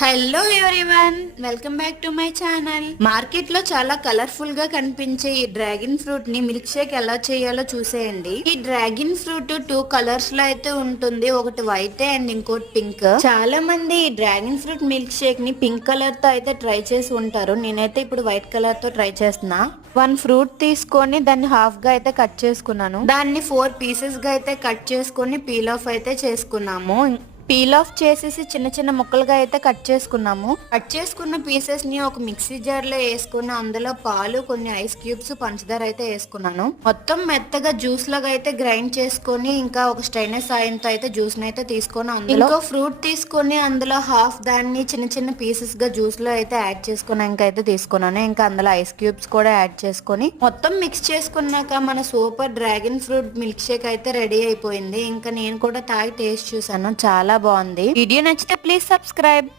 Hello everyone, welcome back to my channel. Market లో చాలా colourful గా కనిపించే ఈ డ్రాగన్ ఫ్రూట్ ని మిల్క్ షేక్ ఎలా చేయాలో చూసేయండి. ఈ డ్రాగన్ ఫ్రూట్ 2 కలర్స్ లో అయితే ఉంటుంది. ఒకటి వైట్ అండ్ ఇంకోటి పింక్. చాలా మంది ఈ డ్రాగన్ ఫ్రూట్ మిల్క్ షేక్ ని పింక్ కలర్ తో అయితే ట్రై చేసి ఉంటారు. నేనైతే ఇప్పుడు వైట్ కలర్ తో ట్రై చేస్తున్నా. 1 ఫ్రూట్ తీసుకొని దాన్ని హాఫ్ గా అయితే కట్ చేసుకున్నాను. దాన్ని 4 పీసెస్ గా అయితే కట్ చేసుకొని పీల్ ఆఫ్ అయితే చేసుకున్నాము. పీల్ ఆఫ్ చేసేసి చిన్న చిన్న ముక్కలుగా అయితే కట్ చేసుకున్నాము. కట్ చేసుకున్న పీసెస్ ని ఒక మిక్సీ జార్ లో వేసుకుని అందులో పాలు, కొన్ని ఐస్ క్యూబ్స్, పంచదార అయితే వేసుకున్నాను. మొత్తం మెత్తగా జ్యూస్ లాగా అయితే గ్రైండ్ చేసుకొని ఇంకా ఒక స్ట్రైనర్ సాయంతో అయితే జ్యూస్ ని అయితే తీసుకొని అందులో ఫ్రూట్ తీసుకొని అందులో హాఫ్ దాన్ని చిన్న చిన్న పీసెస్ గా జ్యూస్ లో అయితే యాడ్ చేసుకున్నాక అయితే తీసుకున్నాను. ఇంకా అందులో ఐస్ క్యూబ్స్ కూడా యాడ్ చేసుకొని మొత్తం మిక్స్ చేసుకున్నాక మన super dragon fruit milk shake అయితే రెడీ అయిపోయింది. ఇంకా నేను కూడా తాగి టేస్ట్ చూసాను, చాలా బాగుంది. వీడియో నచ్చితే ప్లీజ్ సబ్స్క్రైబ్.